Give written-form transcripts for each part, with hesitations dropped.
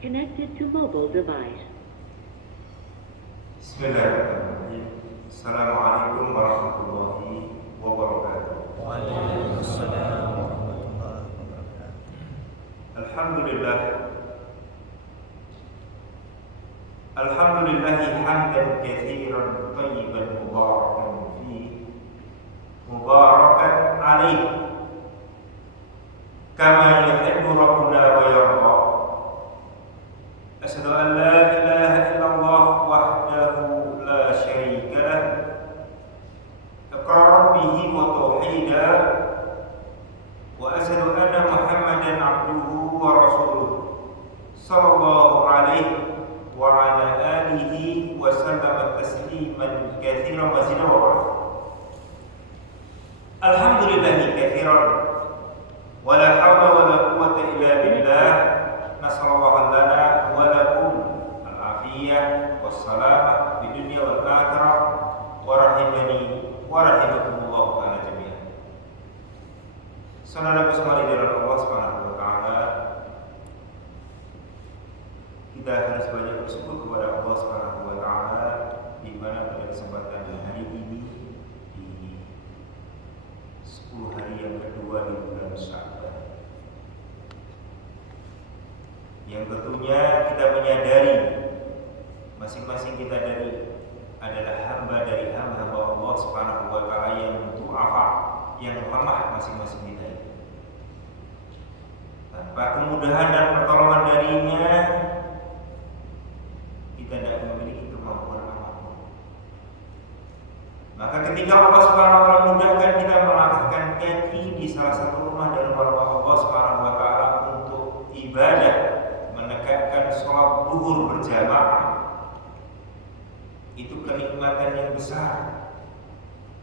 Connected to mobile device. Bismillahirrahmanirrahim. Assalamualaikum warahmatullahi wabarakatuh. Waalaikumsalam warahmatullahi wabarakatuh. Alhamdulillah. Alhamdulillahi hamdan katsiran thayyiban mubarakan fihi mubarakan alaihi kama yuhibbu rabbuna wa yarda. Asyhadu an la ilaha illallah wahdahu la syarika lah iqraran bihi wa tauhidan wa asyhadu anna Muhammadan abduhu wa rasuluh sallallahu alaihi wa ala alihi wa sallama tasliman katsiran mazida wa ba'd. Alhamdulillahi katsiran wa la hawla wa la quwwata illa billah. Nasallallahu lana wa lakum al-afiyah wassalamah di dunia wal akhirah wa rahimani wa rahimakumullah ta'ala jami'an. Saudaraku semua di dalam Allah Subhanahu wa taala, kita harus banyak bersyukur kepada Allah Subhanahu wa taala di mana pada kesempatan hari ini di 10 hari yang kedua di bulan Sya'ban, yang tentunya kita menyadari masing-masing kita adalah hamba dari hamba Allah Subhanahu wa taala yang du'afa, yang lemah masing-masing kita ini. Tanpa kemudahan dan pertolongan darinya, kita tidak memiliki kemampuan apapun. Maka ketika Allah Subhanahu wa taala mudahkan kita melangkahkan kaki di salah satu rumah dari rumah Allah Subhanahu wa taala untuk ibadah, menegakkan sholat zuhur berjamaah, itu kenikmatan yang besar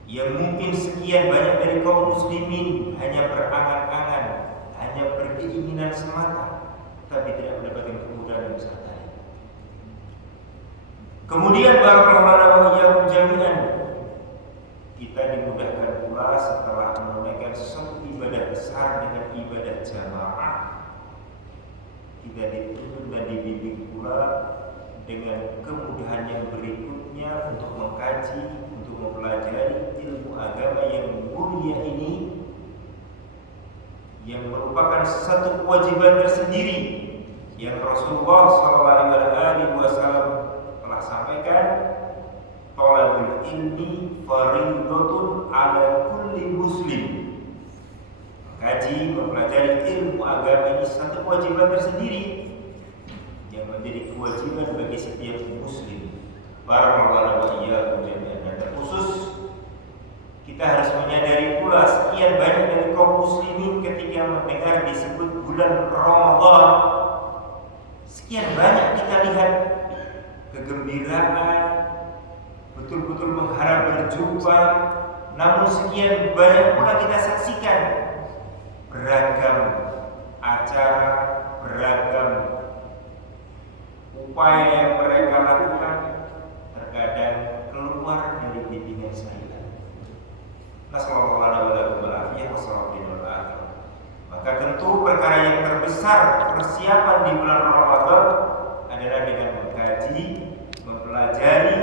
yang mungkin sekian banyak dari kaum muslimin hanya berangan-angan, hanya berkeinginan semata, tapi tidak mendapatkan kemudahan yang besar tadi. Kemudian barakallahu iyyakum jami'an, kita dimudahkan pula setelah menunaikan sesuatu ibadah besar dengan ibadah jamaah, kita dituntun dan dibimbing pula dengan kemudahan yang berikutnya untuk mengkaji, untuk mempelajari ilmu agama yang mulia ini, yang merupakan satu kewajiban tersendiri yang Rasulullah SAW telah sampaikan, talabul ilmi fardhatun ala kulli muslim. Mengkaji, mempelajari ilmu agama ini satu kewajiban tersendiri yang menjadi kewajiban bagi setiap muslim. Barakallahu iyyakum jami'an. Dan terkhusus kita harus menyadari pula sekian banyak dari kaum muslimin ketika mendengar disebut bulan Ramadan, sekian banyak kita lihat kegembiraan, betul-betul mengharap berjumpa, namun sekian banyak pula kita saksikan beragam acara, beragam upaya yang mereka lakukan terkadang keluar dari bimbingan syariat. Nasallallahu alaihi wa sallam. Maka tentu perkara yang terbesar persiapan di bulan Ramadan adalah dengan mengkaji, mempelajari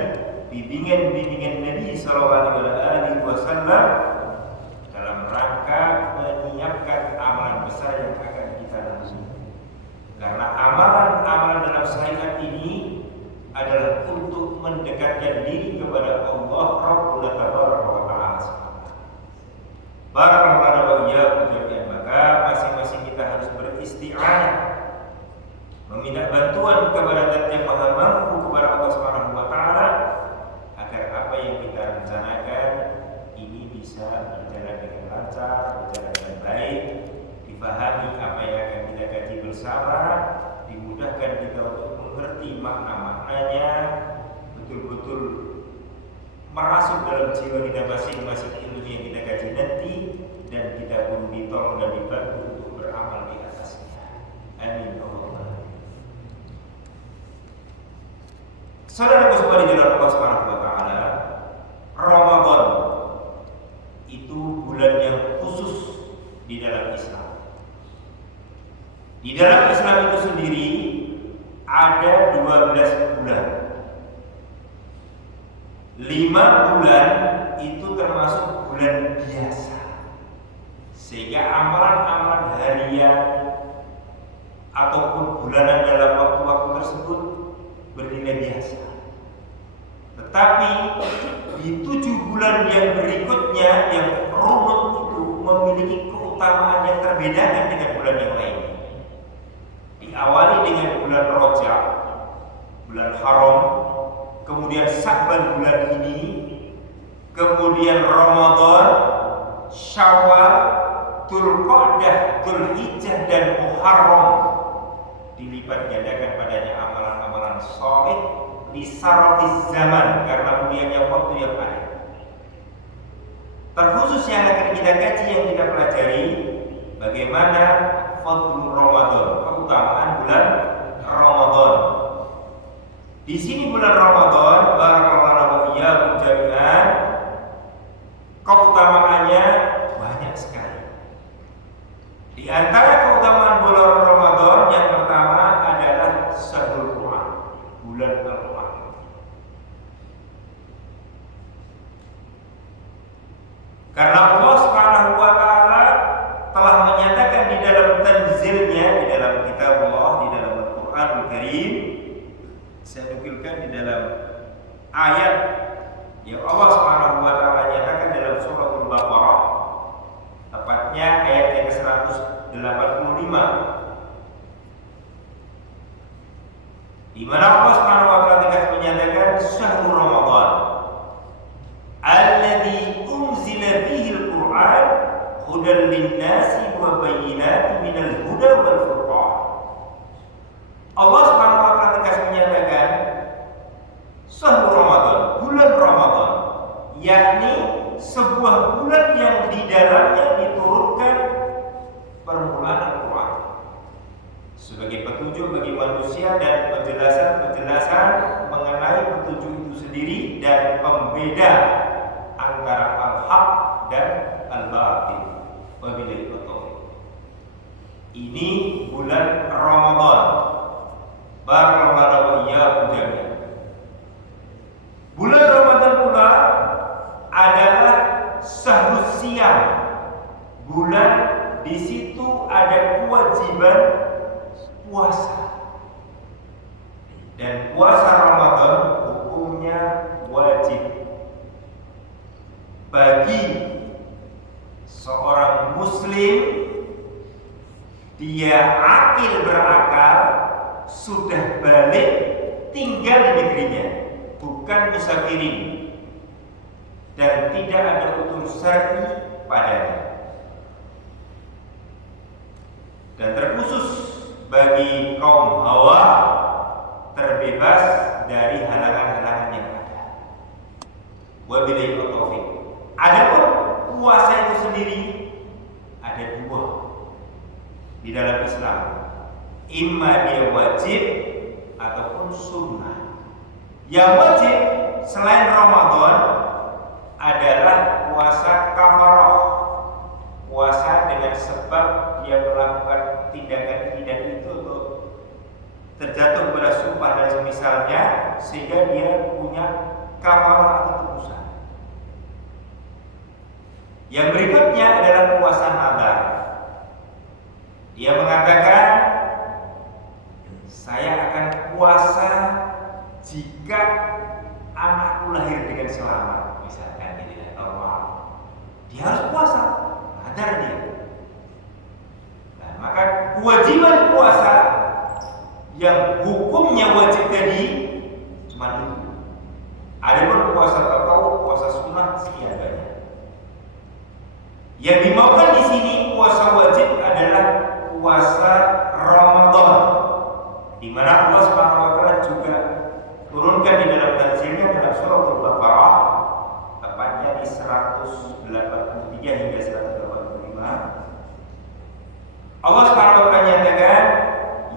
bimbingan-bimbingan Nabi sallallahu alaihi wasallam dalam rangka menyiapkan amalan besar yang akan kita lakukan. Karena amalan-amalan dalam syariat ini adalah untuk mendekatkan diri kepada Allah Rabbul Tabaraka wa Ta'ala. Barakallahu iyyakum jami'an. Maka masing-masing kita harus beristi'anah, meminta bantuan kepada Zat yang Maha Mampu, kepada Allah Subhanahu wa taala, agar apa yang kita rencanakan ini bisa berjalan dengan lancar, berjalan dengan baik, dipahami apa yang akan kita kaji bersama, dimudahkan kita untuk mengerti makna-maknanya, betul-betul merasuk dalam jiwa kita masing-masing ilmu yang kita kaji nanti, dan kita pun ditolong dan dibantu untuk beramal di atasnya. Amin Allahumma. Saudara semua di jalan Allah Subhanahu wa taala, Ramadan itu bulan yang khusus di dalam Islam. Di dalam Islam itu sendiri ada 12 bulan. 5 bulan itu termasuk bulan biasa, sehingga amalan-amalan harian ataupun bulanan dalam waktu-waktu tersebut bernilai biasa. Tetapi di 7 bulan yang berikutnya yang runut itu memiliki keutamaan yang terbedakan dengan bulan yang lain. Diawali dengan bulan Rajab, bulan haram, kemudian Sya'ban bulan ini, kemudian Ramadan, Syawal, Dzulqa'dah, Dzulhijjah dan Muharram. Dilipat gandakan padanya amalan-amalan saleh li sarfiz zaman, karena mulianya waktu yang ada. Terkhusus yang akan kita kaji, yang kita pelajari, bagaimana fadlul Ramadan, keutamaan bulan Ramadan. Di sini bulan Ramadan, barakallahu wa iyyakum jami'an, keutamaannya banyak sekali. Di antara keutamaan bulan Ramadan yang pertama adalah syahrul Quran, bulan Al-Quran. Karena Allah Subhanahu wa taala telah menyatakan di dalam tanzilnya, di dalam kitab Allah, di dalam Al-Qur'anul Karim, saya nukilkan di dalam ayat yang Allah Subhanahu wa taala nyatakan dalam suratul Baqarah, tepatnya ayat yang ke-185, di mana Allah Subhanahu wa taala tegas menyatakan syahrul Ramadan alladzi unzila fihi al-Qur'an hudan lin-nasi wa bayyinatin minal huda wal furqan. Allah Subhanahu wa taala tegas menyatakan syahrul Ramadan, bulan Ramadan, yakni sebuah bulan yang di dalamnya diturunkan permulaan Al-Quran sebagai petunjuk bagi manusia dan penjelasan-penjelasan mengenai petunjuk itu sendiri dan pembeda antara al-haq dan al-batil. Wabillahi taufiq. Ini bulan Ramadan. Barakallahu wa iyyakum jami'an. Bulan Ramadan pula adalah syahrus siyam. Bulan di situ ada kewajiban puasa. Dan puasa Ramadan hukumnya wajib bagi seorang muslim, dia akil berakal, sudah balik, tinggal di negerinya, bukan musafirin, dan tidak ada utur syar'i padanya. Dan terkhusus bagi kaum hawa, terbebas dari halangan-halangan yang ada. Wabillahi taufiq. Adapun puasa itu sendiri ada 2 di dalam Islam. Imma dia wajib ataupun sunnah. Yang wajib selain Ramadan adalah puasa kafarah, puasa dengan sebab dia melakukan tindakan itu untuk terjatuh pada sumpah dan semisalnya, sehingga dia punya kafarah atau tebusan. Yang berikutnya adalah puasa nadar. Dia mengatakan, saya akan puasa jika anakku lahir dengan selamat, misalkan gitu ya, normal. Dia harus puasa, nadar dia. Nah, maka kewajiban puasa yang hukumnya wajib tadi cuma itu. Adapun puasa tatawwu, puasa sunnah sekian banyak. Yang dimaukan di sini puasa wajib adalah puasa Ramadan, di mana Allah Subhanahu wa taala juga turunkan di dalam tanzilnya dalam suratul Baqarah, tepatnya di 183 hingga 185. Allah Subhanahu wa taala nyatakan,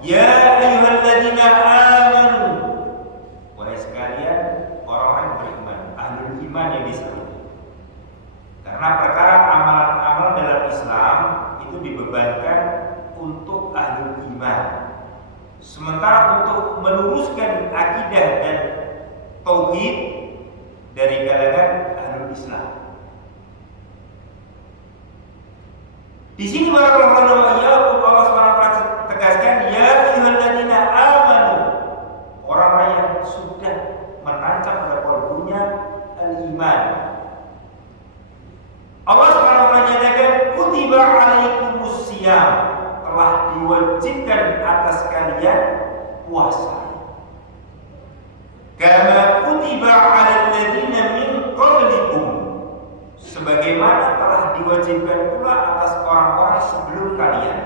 ya ayyuhalladzina amanu, wahai sekalian orang-orang yang beriman, ahlul iman yang disebut. Karena perkara amalan-amalan dalam Islam itu dibebankan untuk ahli iman. Sementara untuk meluruskan akidah dan tauhid dari kalangan ahli Islam. Di sini Allah SWT tegaskan, ya ayyuhalladzina amanu, orang-orang yang sudah menancap pada kalbunya al-iman. Allah SWT menyatakan, kutiba alaikumus siyam, telah diwajibkan atas kalian puasa. Kama kutiba alal ladzina min qablikum, sebagaimana telah diwajibkan pula atas orang-orang sebelum kalian.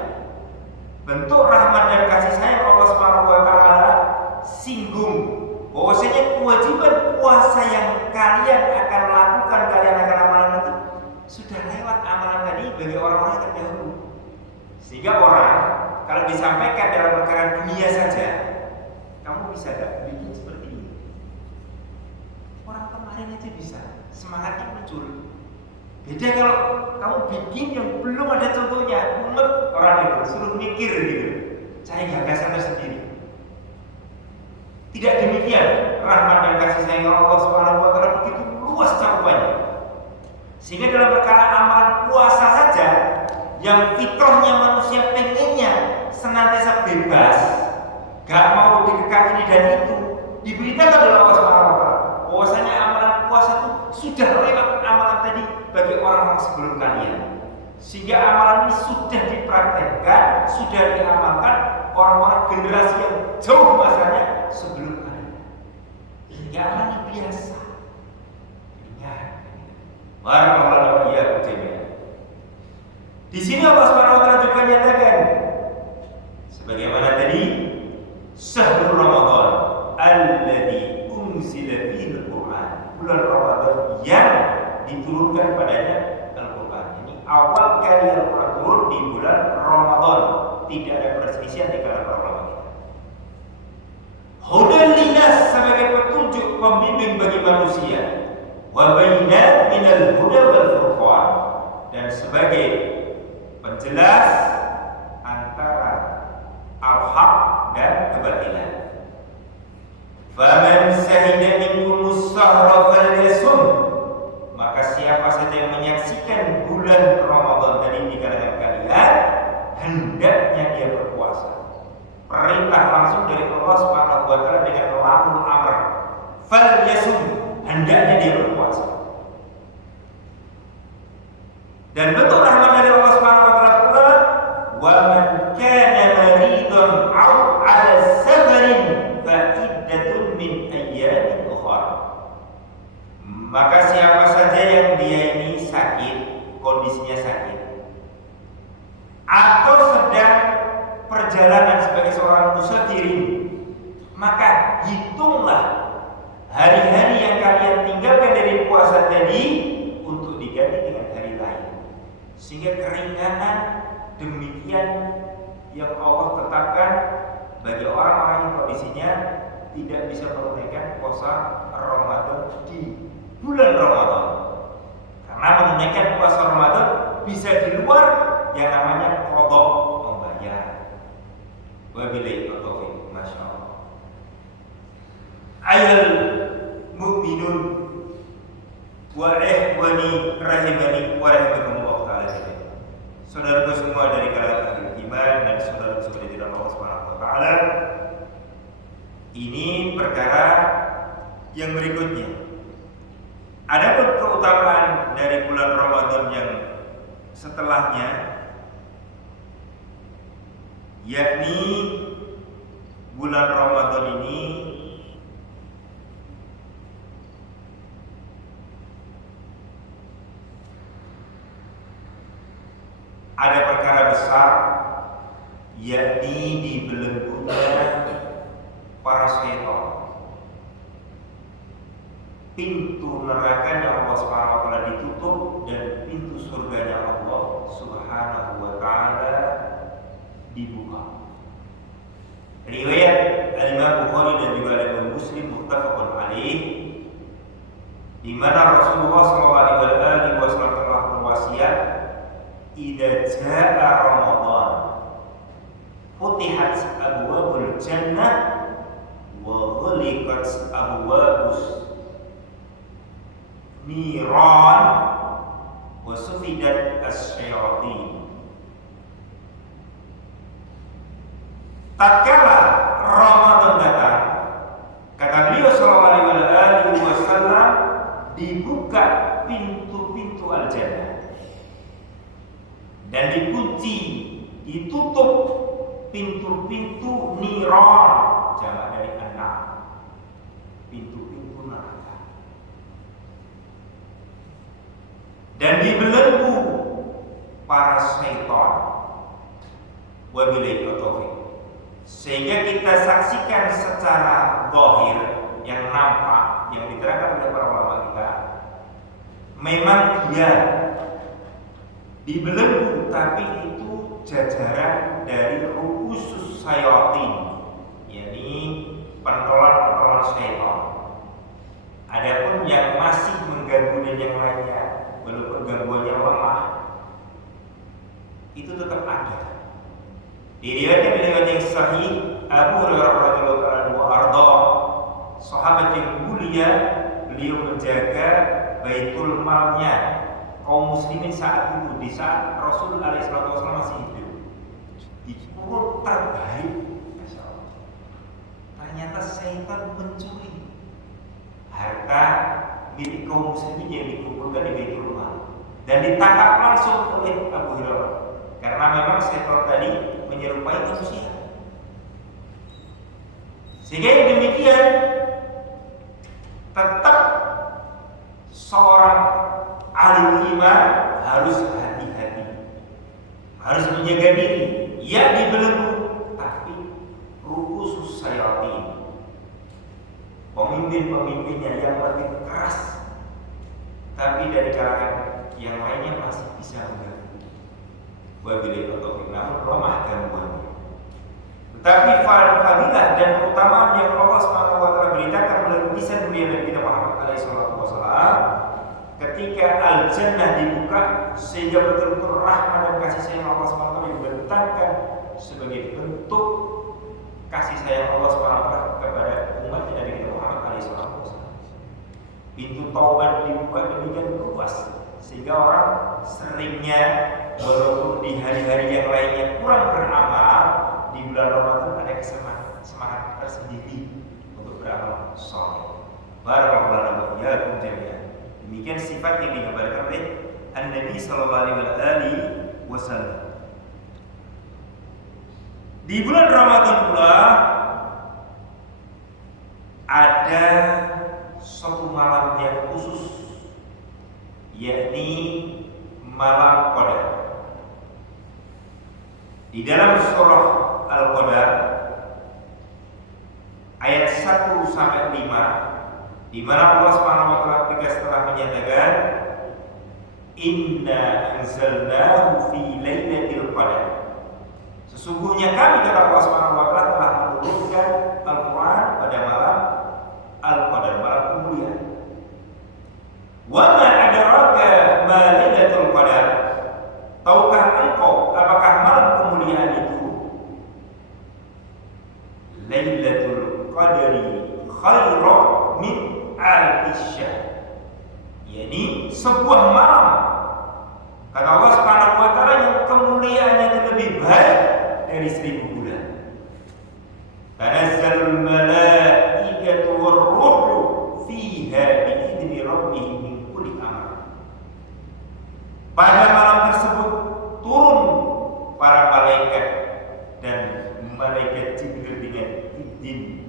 Bentuk rahmat dan kasih sayang Allah SWT singgung bahwasanya kewajiban puasa yang kalian akan lakukan, kalian akan amalkan itu sudah lewat amalan tadi bagi orang-orang yang terdahulu. Sehingga orang kalau disampaikan dalam perkara dunia saja, kamu bisa gak bikin seperti ini? Orang kemarin aja bisa, semangatnya muncul. Beda kalau kamu bikin yang belum ada contohnya, umet orang itu suruh mikir gitu, cari gagasan tersendiri. Tidak demikian, rahmat dan kasih sayang Allah SWT begitu luas cakupannya. Sehingga dalam perkara amalan puasa saja, yang fitrahnya manusia pengennya senantiasa bebas, gak mau dikekang ini dan itu, diberitakan oleh Allah SWT bahwasanya amalan puasa itu sudah lewat amalan tadi bagi orang-orang sebelum kalian. Sehingga amalan ini sudah dipraktekkan, sudah diamalkan orang-orang generasi yang jauh masanya sebelum kalian. Sehingga amalan ini biasa. Ingat, barakallahu iyyakum jami'an. Di sini Allah SWT juga nyatakan, sebagaimana tadi, syahrul Ramadan alladzi unzila fihi al-Qur'an, bulan Ramadan yang diturunkan padanya Al-Quran. Ini awal kali Al-Quran turun di bulan Ramadan. Tidak ada perselisihan di kalangan para ulama kita. Hudan linnas, sebagai petunjuk pembimbing bagi manusia. Wa bayyinat minal huda wal furqan, dan sebagai penjelas antara al-haq dan kebatilan. Faman syahida minkumus sahra falyasum, maka siapa saja yang menyaksikan bulan Ramadan tadi di kalangan kalian, hendaknya dia berpuasa. Perintah langsung dari Allah SWT dengan lamul amr, falyasum, hendaknya dia berpuasa. Dan bentuk rahmat dari Allah SWT pula, wa man kana maridan aw ala safarin fa iddatun min ayyamin ukhra. Maka siapa saja yang dia ini sakit, kondisinya sakit, atau sedang perjalanan sebagai seorang musafirin, maka hitunglah hari-hari yang kalian tinggalkan dari puasa tadi untuk diganti dengan hari lain. Sehingga keringanan demikian yang Allah tetapkan bagi orang-orang yang kondisinya tidak bisa menunaikan puasa Ramadan di bulan Ramadan. Karena menunaikan puasa Ramadan bisa di luar yang namanya qadha, membayar. Wabillahi taufiq, masyaallah. Ayyuhal mu'minun wa ikhwani rahimani wa rahimakumullah ta'ala. Saudaraku semua dari kalangan ahli iman dan saudara semua di dalam Allah Subhanahu wa taala, ini perkara yang berikutnya. Adapun keutamaan dari bulan Ramadan yang setelahnya, yakni bulan Ramadan ini ada perkara besar, yakni dibelenggunya para syaitan. Pintu nerakanya Allah Subhanahu wa taala ditutup dan pintu surganya Allah Subhanahu wa taala dibuka. Riwayat Imam Bukhari dan juga Imam Muslim muttafaqun alaih, di mana Rasulullah SAW telah berwasiat idza jaa Ramadan futihat abwabul jannah wa ghuliqat abwabus niran wa sufidat asyayatin. Tatkala Ramadan datang, kata beliau sallallahu alaihi wasallam, dibuka pintu-pintu al-jannah dan dikunci, ditutup pintu-pintu niran, jamak dari anak, pintu-pintu neraka, dan dibelenggu para syaitan. Wabillahi taufiq. Sehingga kita saksikan secara zahir yang nampak, yang diterangkan oleh para ulama kita, memang dia dibelenggu, tapi itu jajaran dari ru'usus syayatin, yakni pentolan-pentolan syaitan. Adapun yang masih mengganggu dan yang lainnya, walaupun gangguannya lemah, itu tetap ada. Diriwayatkan dengan yang sahih, Abu Hurairah radhiyallahu anhu arda, sahabat yang mulia, beliau menjaga baitul malnya kaum muslimin saat itu, di saat Rasul alaihi wasallam masih hidup. Itu terbaik, masya Allah. Ternyata syaitan mencuri harta milik kaum muslimin yang dikumpulkan di baitul mal dan ditangkap langsung oleh Abu Hurairah, karena memang syaitan tadi menyerupai manusia. Sehingga yang demikian, tetap seorang ahli iman harus hati-hati, harus menjaga diri. Ya dibelenggu, tapi ru'usus syayatin, pemimpin-pemimpinnya yang lebih keras, tapi dari kalangan yang lainnya masih bisa mengganggu. Wabillahi taufiq, namun lemah gangguannya. Tetapi fadilah dan keutamaan yang Allah Subhanahu wa taala beritakan melalui lisan mulia Nabi kita Muhammad alaihi wasallam, ketika al-jannah dibuka, sehingga betul-betul rahmat dan kasih sayang Allah Subhanahu wa taala dibentangkan sebagai bentuk kasih sayang Allah Subhanahu wa taala kepada umat Nabi kita Muhammad alaihi wasallam. Pintu taubat dibuka demikian luas, sehingga orang seringnya walaupun di hari-hari yang lainnya kurang beramal, di bulan Ramadan ada semangat tersendiri untuk beramal saleh. Barakallahu fiikum jami'an. Demikian sifat yang digambarkan oleh An-Nabi sallallahu alaihi wasallam. Di bulan Ramadan pula ada suatu malam yang khusus, yakni malam Qadar. Di dalam surah Al-Qadar ayat 1 sampai 5, di mana Allah Subhanahu wa taala tegas telah menyatakan, "Inna anzalnahu fi lailatul qadar." Sesungguhnya kami, kata Allah Subhanahu wa taala, telah menurunkan Al-Qur'an pada malam Al-Qadar, malam kemuliaan. Wa ma adraka ma lailatul qadar? Tahukah engkau apakah malam kemuliaan itu? Lailatul qadri khairun min alfi syahr. Yani sebuah malam, kata Allah Subhanahu wa taala, yang kemuliaannya itu lebih baik dari 1000 bulan. Tanazzalul malaikatu war-ruhu fiha bi'idzni rabbihim min kulli amr. Pada malam tersebut turun para malaikat dan malaikat Jibril dengan izin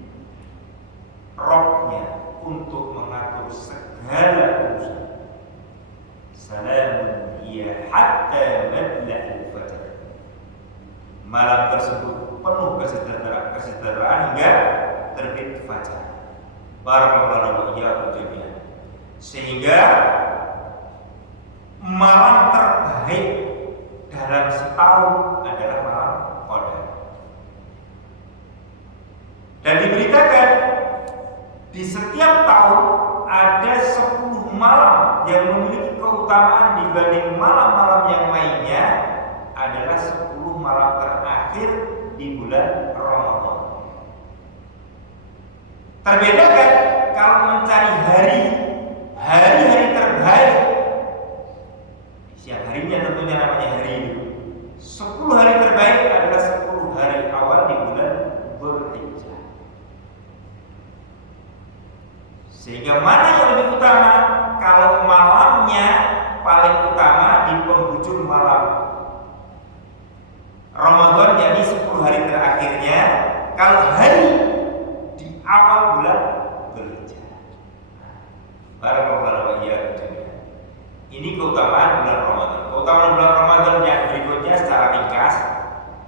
Rabb-nya untuk mengatur segala urusan. Salamun hiya hatta matla'il fajr. Malam tersebut penuh kesejahteraan hingga terbit fajar. Barakallahu iyyakum jami'an. Sehingga malam terbaik dalam setahun adalah malam Qadar. Dan diberitakan di setiap tahun ada 10 malam yang memiliki keutamaan keutamaan dibanding malam-malam yang lainnya adalah 10 malam terakhir di bulan Ramadan. Terbedakan kalau mencari hari-hari terbaik. Siang harinya tentunya namanya hari itu. 10 hari terbaik adalah 10 hari awal di bulan Dzulhijjah. Sehingga mana yang lebih utama? Kalau malamnya paling utama di penghujung malam Ramadan, jadi 10 hari terakhirnya. Kalau hari di awal bulan Dzulhijjah. Barakallahu iyyakum. Ini keutamaan bulan Ramadan. Keutamaan bulan Ramadan yang berikutnya secara ringkas,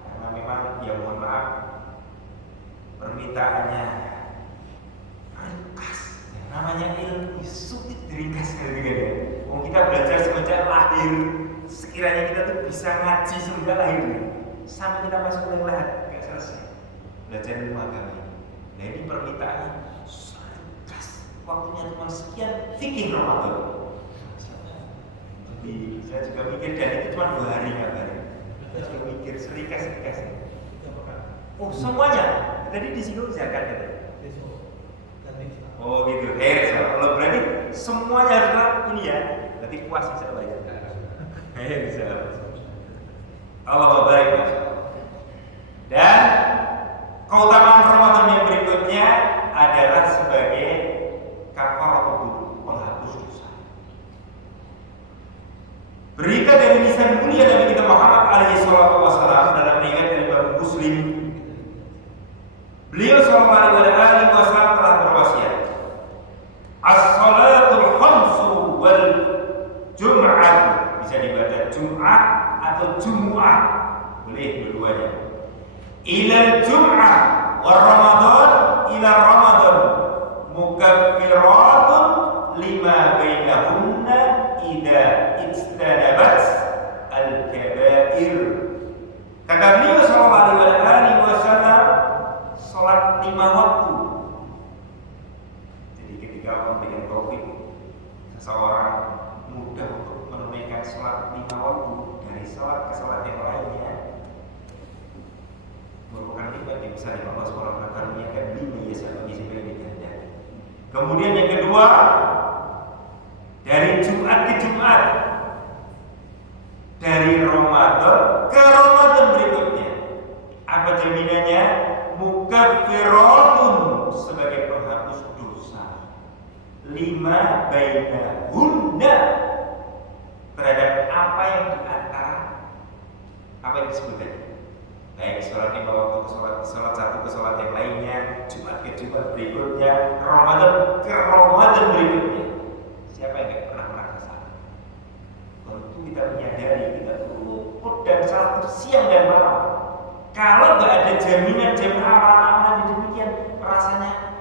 karena memang ya mohon maaf permintaannya ringkas. Namanya ilmu sulit diringkas gitu kan ya. Kita belajar semenjak lahir, sekiranya kita tuh bisa ngaji semenjak lahir sampai kita masuk ke lahat, gak selesai belajar ilmu agama. Nah ini permintaannya ringkas, waktunya cuma sekian, fikih Ramadan. Jadi saya juga mikir, dan itu cuma 2 hari kabarnya. Saya juga mikir seringkas. Oh semuanya, tadi disinggung zakat ya. Oh gitu, kalau berarti semuanya adalah ini ya, berarti puas bisa lah ya. Bisa. Allah baik mas. Dan keutamaan Ramadan yang berikutnya adalah sebagai kafaratul, penghapus dosa. Berita dari lisan mulia Nabi kita Muhammad alaihi salatu wasallam dalam riwayat dari Imam Muslim. Beliau sallallahu alaihi wasallam telah berwasiat, as-salatul khamsu wal jum'ah, bisa dibaca Jum'ah atau Jumu'ah, boleh dua-duanya. Ilal Jum'ah wa Ramadan ila Ramadan mukaffiratun lima bainahunna idza ijtanabat al-kaba'ir. Kata beliau sallallahu alaihi wasallam, salat 5 waktu. Jadi ketika Allah memberikan taufik seseorang mudah untuk menunaikan salat 5 waktu dari salat ke salat yang lainnya, merupakan nikmat yang besar yang Allah SWT karuniakan lima yasa bagi siapa yang dikehendaki. Kemudian yang kedua, dari Jumat ke Jumat, dari Ramadan ke Ramadan berikutnya. Apa jaminannya? Mukaffiratun, sebagai penghapus dosa. 5 bainahunna, terhadap apa yang di antara apa yang disebut tadi, baik sholat 5 waktu ke sholat satu ke sholat yang lainnya, Jumat ke Jumat berikutnya, Ramadan ke Ramadan berikutnya. Siapa yang tidak pernah merasa? Tentu kita menyadari kita luput dan salah siang dan malam. Kalau nggak ada jaminan amalan-amalan yang demikian, rasanya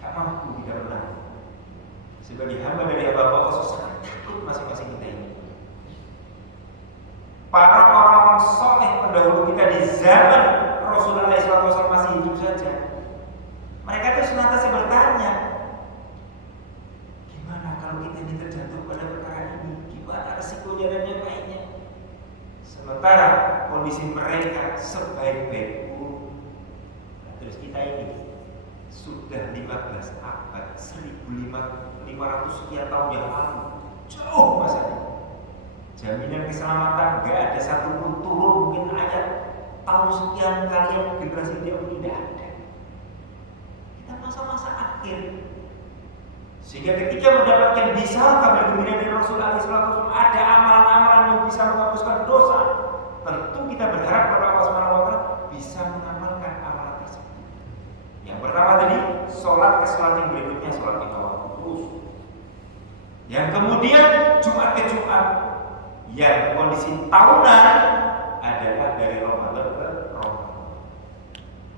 gak mampu kita menang. Sebagai hamba dari hamba Allah, sangat takut masing-masing kita ini. Para orang-orang soleh pendahulu kita di zaman Rasulullah SAW masih hidup saja, mereka itu senantiasa bertanya, gimana kalau kita ini terjatuh pada perkara ini, gimana resikonya dan yang lainnya. Sementara kondisi mereka sebaik-baik buruk. Nah, terus kita ini sudah 15 abad, 1500 sekian tahun yang lalu, jauh masanya. Jaminan keselamatan gak ada satupun turun, mungkin ayat tahun sekian kalian generasi dia pun tidak ada. Kita masa-masa akhir. Sehingga ketika mendapatkan bisakah bergembira dari Rasulullah SAW, ada amalan-amalan yang bisa menghapuskan dosa, tentu kita berharap kepada Allah SWT bisa mengamalkan amalan tersebut. Yang pertama tadi, sholat ke sholat yang berikutnya, sholat 5 waktu terus. Yang kemudian Jumat ke Jumat, yang kondisi tahunan adalah dari Ramadan ke Ramadan.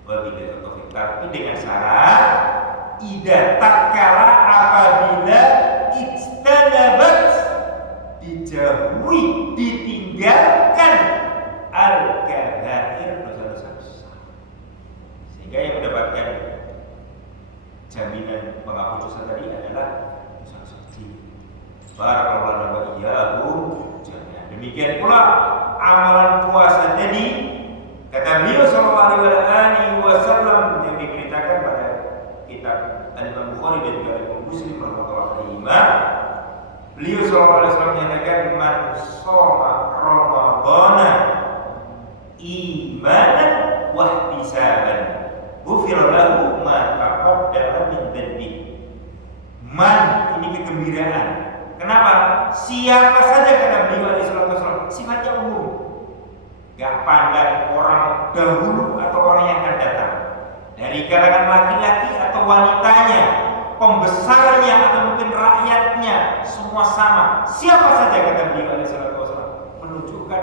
Wabillahi taufiq. Tapi dengan syarat idza takkala, apabila ijtanabat, dijauhi, ditinggalkan al-kaba'ir, dosa-dosa besar. Sehingga yang mendapatkan jaminan penghapus dosa tadi adalah dosa-dosa kecil. Barakallahu wa iyyakum imanan wa ihtisaban ghufira lahu ma taqaddama min dhanbi. Man ini kegembiraan. Kenapa? Siapa saja kata beliau alaihi salatu wasallam, sifatnya umum. Gak pandang orang dahulu atau orang yang akan datang. Dari kalangan laki-laki atau wanitanya, pembesarnya atau mungkin rakyatnya, semua sama. Siapa saja kata beliau alaihi salatu wasallam, menunjukkan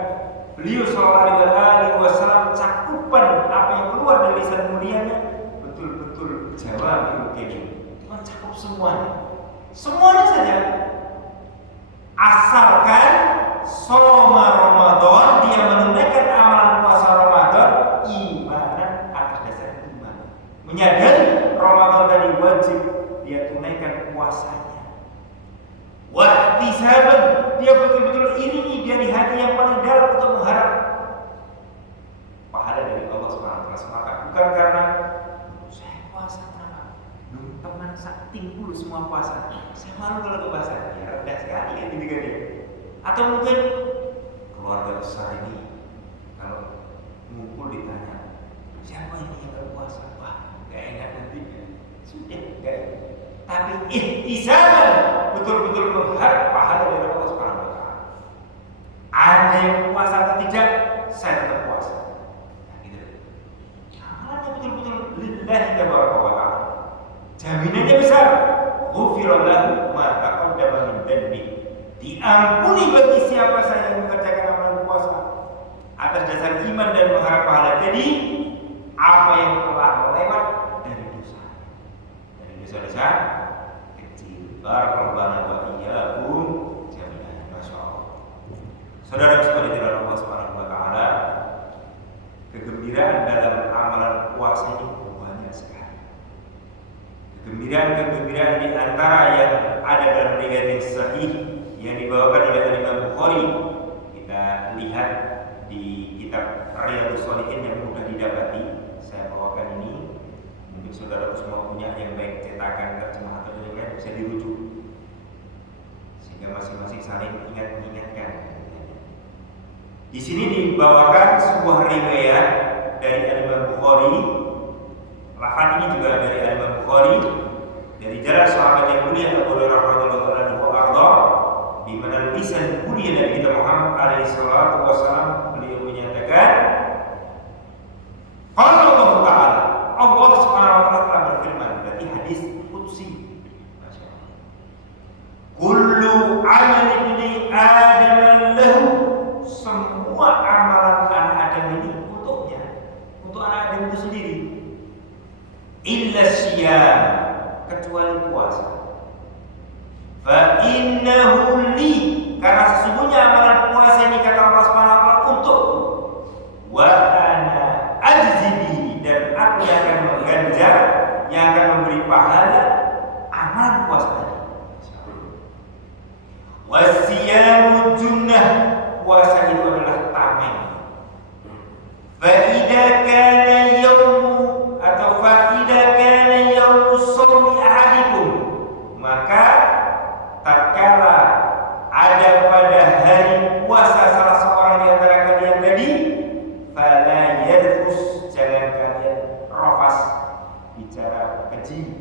beliau sallallahu alaihi wasallam cakupan apa yang keluar dari lisan mulianya betul-betul jawab kalim. Mencakup semuanya saja, asalkan soma Ramadan, dia menunaikan amalan puasa Ramadan imanan, atas dasar iman, menyadari Ramadan tadi wajib dia tunaikan puasanya. Wahtisaban, dia betul-betul iringi dari hati yang paling dalam untuk mengharap pahala dari Allah SWT. Maka bukan karena saya puasa kenapa? Teman sak timpul semua puasa, saya malu kalau ke puasa. Ya rendah sekali ya gitu. Atau mungkin keluarga besar ini kalau ngumpul ditanya siapa ini yang berpuasa, wah gak enak nanti. Sudah gak enak. Tapi ihtisaban, betul-betul mengharap pahala dari Allah Subhanahu wa taala. Ada yang puasa atau tidak, saya tetap puasa. Nah, gitu. Amalannya betul-betul lillahi tabaraka wa taala. Jaminannya besar. Ghufira lahu ma taqaddama min dhanbi. Diampuni bagi siapa saja yang mengerjakan amalan puasa atas dasar iman dan mengharap pahala. Jadi apa yang telah lewat dari dosa kecil. Barakallahu wa iyyakum jami'an. Masyaallah. Saudara sekalian dalam Allah Subhanahu wa taala, kegembiraan dalam amalan puasa ini banyak sekali. Kegembiraan di antara yang ada dalam riwayat yang sahih yang dibawakan oleh Imam Bukhari, kita lihat di kitab Riyadhus Shalihin yang mudah didapati. Saya bawakan ini, mungkin saudara semua punya yang baik cetakan, terjemah atau yang lain bisa dirujuk sehingga masing-masing saling mengingatkan. Di sini dibawakan sebuah riwayat dari Imam Bukhari. Lafaz ini juga dari Imam Bukhari dari jalan sahabat yang mulia Abu Hurairah radhiyallahu anhu arda, di mana lisan mulia Nabi kita Muhammad alaihi salatu wasallam, beliau menyatakan, qala Allah Ta'ala, Allah Subhanahu wa taala berfirman, berarti hadis qudsi. Masyaallah. Kullu amal ibni Adam lahu, semua amalan anak Adam ini untuknya, untuk anak Adam itu sendiri. Illa syiyam, kecuali puasa. Fa innahu li, karena sesungguhnya amalan puasa ini kata Allah Subhanahu wa taala untukku. Wa ana ajzi bihi, dan aku yang akan mengganjar, yang akan memberi pahala amalan puasa tadi. Wasiyamu junnah, puasa itu adalah tameng. Fa idza kana yaumu, atau fa idza kana yaumu shaumi ahadikum, maka tatkala ada pada hari puasa salah seorang di antara kalian tadi, fala yarfus, jangan kalian rafas, bicara keji,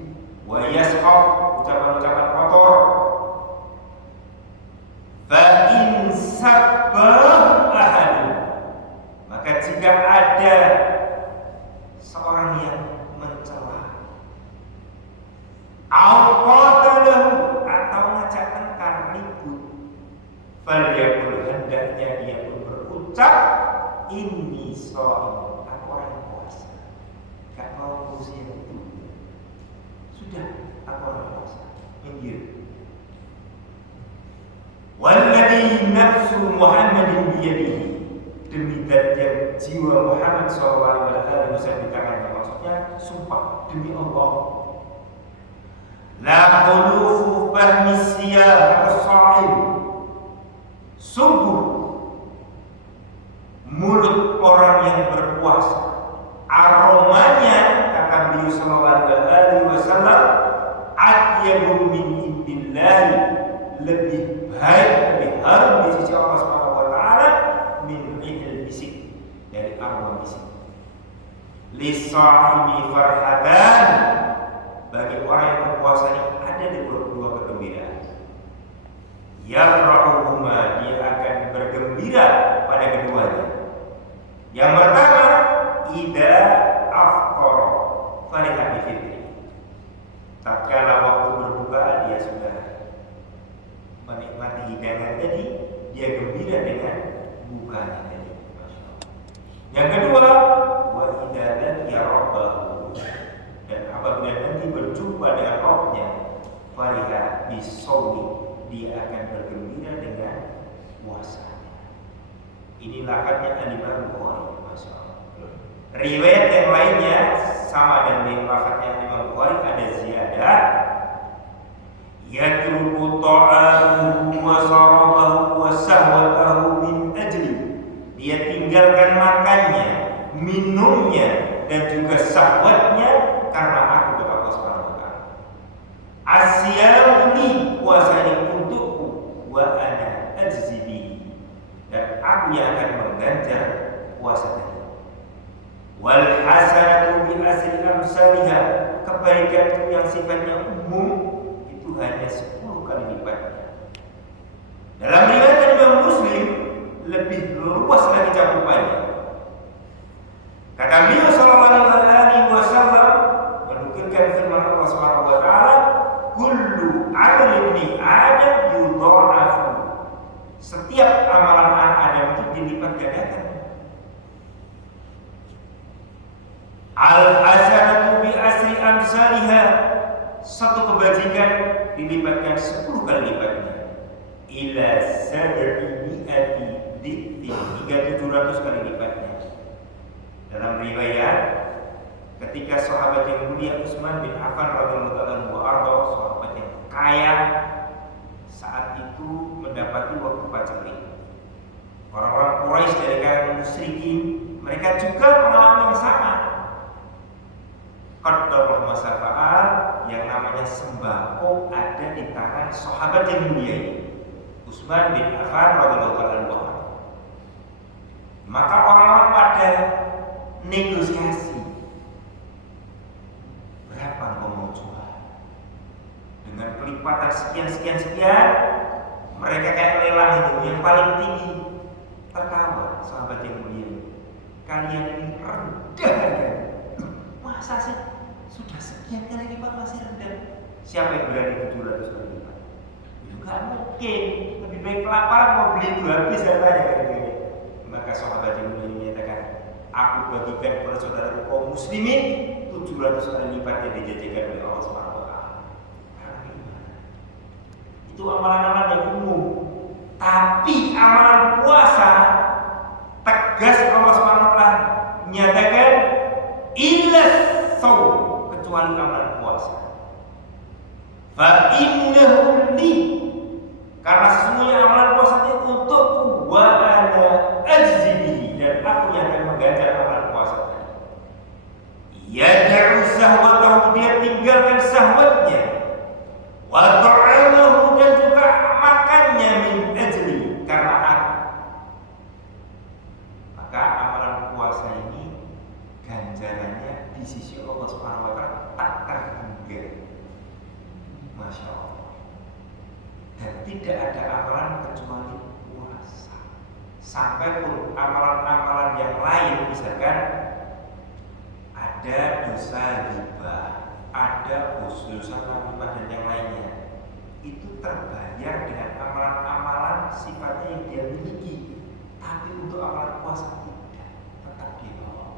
wa yasqaf, ucapan-ucapan kotor. Fa in sabbah ahadu, maka jika ada seorang yang mencela, qatalahu, atau ngajak tengkar ribut, falyaqul, hendaknya dia pun berucap, inni shaim, aku orang puasa, gak mau ngurusin itu, sudah aku orang puasa, minggir. Walladzi nafsu Muhammadin biyadihi, demi zat yang jiwa Muhammad sallallahu alaihi wasallam di tangannya, maksudnya sumpah demi Allah, la khulufu fahmi siyam as-shaim, sungguh mulut orang yang berpuasa, aromanya kata beliau sallallahu alaihi wasallam, atyabu min indillahi, lebih baik, lebih harum di sisi Allah Subhanahu wa taala min rihil misik, dari arwah misi. Lisa'imi farhatan, bagi orang yang berpuasa ini ada dua kegembiraan. Yafrahuhuma, dia akan bergembira pada keduanya. Yang pertama, idza afqara fariha bi fitri. Tatkala waktu berbuka dia sudah menikmati hidangan tadi, dia gembira dengan bukanya tadi. Yang kedua, wa idza laqiya rabbahu, dan apabila nanti berjumpa dengan Rabbnya, fariha bisawmi, dia akan bergembira dengan puasanya. Ini lafadznya Al-Imam Bukhari. Riwayat yang lainnya sama dengan lafadznya Imam Bukhari, ada ziyadah yatruku ta'amuhu wa sarabahu wa sahwatahu min ajli, dia tinggalkan makannya, minumnya, dan juga syahwatnya karena aku kata Allah Subhanahu wa taala. Asyamu li, puasa ini untukku, wa ana ajzi bihi, dan aku yang akan mengganjar puasa tadi. Wal hasanatu bi asri amsalha, kebaikan itu yang sifatnya umum itu hanya 10 kali lipatnya. Dalam riwayat Imam Muslim lebih luas lagi cakupannya. Kata beliau sallallahu alaihi wasallam menukilkan firman Allah Subhanahu wa taala, kullu amali ibni Adam yudha'afu, setiap amalan anak Adam itu dilipat gandakan. Al-hasanatu bi asri amsalha, satu kebajikan dilipatkan 10 kali lipatnya. Ila sab'i mi'ati dhikri, hingga 700 kali lipatnya. Dalam riwayat, ketika sahabat yang mulia Utsman bin Affan radhiyallahu anhu, sahabat yang kaya, saat itu mendapati waktu paceklik. Orang-orang Quraisy dari kalangan musyrikin, mereka juga mengalami yang sama. Qaddar masafa'al, yang namanya sembako ada di tangan sahabat yang mulia ini, Utsman bin Affan radhiyallahu anhu. Maka orang-orang pada negosiasi, berapa kau mau jual? Dengan pelipatan sekian, mereka kayak lelang itu, yang paling tinggi. Tertawa sahabat yang mulia, kalian ini rendah harga. Masa sih sudah sekian kali lipat masih rendah? Siapa yang berani 700 kali lipat? Enggak mungkin. Lebih baik kelaparan mau beli itu habis harganya kayak. Maka sahabat yang mulia menyatakan, aku bagikan kepada saudara kaum muslimin 700 kali lipat yang dijajakan oleh Allah Subhanahu wa taala. Itu amalan-amalan yang umum. Tapi amalan puasa, tegas Allah Subhanahu wa taala menyatakan illa shaum, kecuali amalan puasa. Fa innahu li, karena sesungguhnya amalan puasa itu untukku, wa ana ajzi bihi, dan aku yang akan mengganjar amalan puasa tadi. Yad'u sahwatahu, dia tinggalkan sahwatnya, wa ta'amahu, dan juga makannya, min ajli, karena aku. Maka amalan puasa ini ganjarannya di sisi Allah Subhanahu wa taala tak terhingga. Masya Allah. Dan tidak ada amalan kecuali puasa. Sampai pun amalan-amalan yang lain, misalkan ada dosa ghibah, ada dosa namimah dan yang lainnya, itu terbayar dengan amalan-amalan sifatnya yang dia miliki. Tapi untuk amalan puasa tidak, tetap di bawah.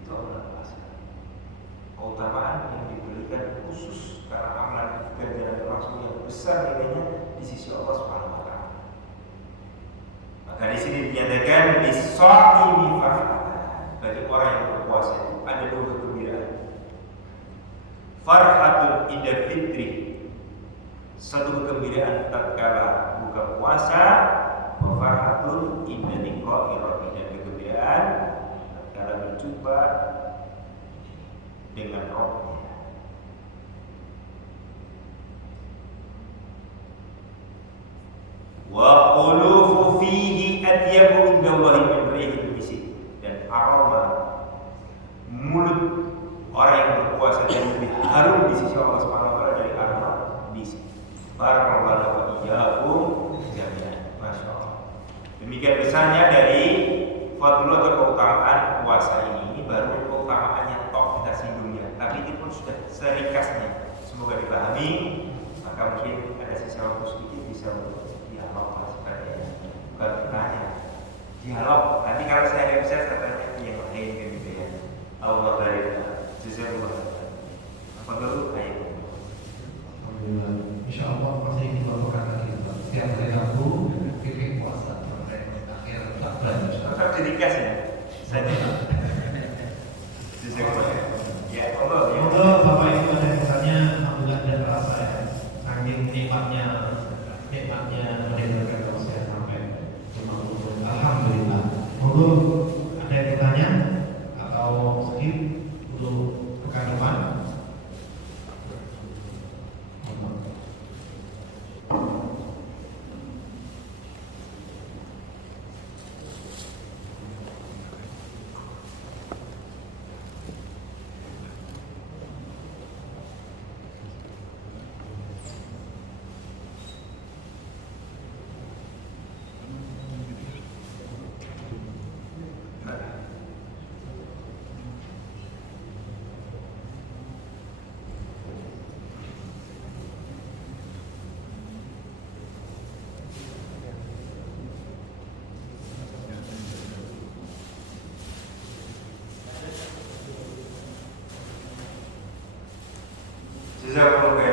Itu amalan puasa. Keutamaan yang diberikan khusus karena amalan ganjaran langsung yang besar nilainya di sisi Allah Subhanahu wa taala. Maka di sini dinyatakan bis-shaimi farhatan, bagi orang yang berpuasa itu ada 2 kegembiraan. Farhatun inda fitri, satu kegembiraan tatkala buka puasa, wa farhatun inda liqa'i rabbi, dan kegembiraan tatkala berjumpa dengan Rabbnya. Wa qulufu fihi atyabu indallahi min rihil misk, dan aroma mulut orang yang berpuasa jadi lebih harum di sisi Allah Subhanahu wa taala dari aroma bisi. Barakallahu wa iyyakum jami'an. Masya Allah. Demikian besarnya dari fadlul atau keutamaan puasa ini. Ini baru keutamaannya tok kita singgungnya, tapi itu pun sudah serikasnya. Semoga dipahami. Maka mungkin ada sisa waktu sedikit bisa untuk dialog sebenarnya, bukan bertanya. Dialog. Nanti kalau saya nggak bisa, saya tanya yang lain kan gitu ya. Allah barik. Jazakallah. Apa dulu? Ayo. Alhamdulillah. Insya Allah masih kita lakukan lagi. Setiap hari Rabu kita puasa sampai akhir Sya'ban. Tetap dirikas ya. Saya tidak. Jazakallah. Ya, Allah. Semoga Bapak Ibu ada yang bertanya, alhamdulillah dan terasa ya. Saking nikmatnya mendengarkan kalau saya sampai cuma untuk alhamdulillah. Semoga ada yang bertanya atau skip untuk pekan depan. Jazakallah.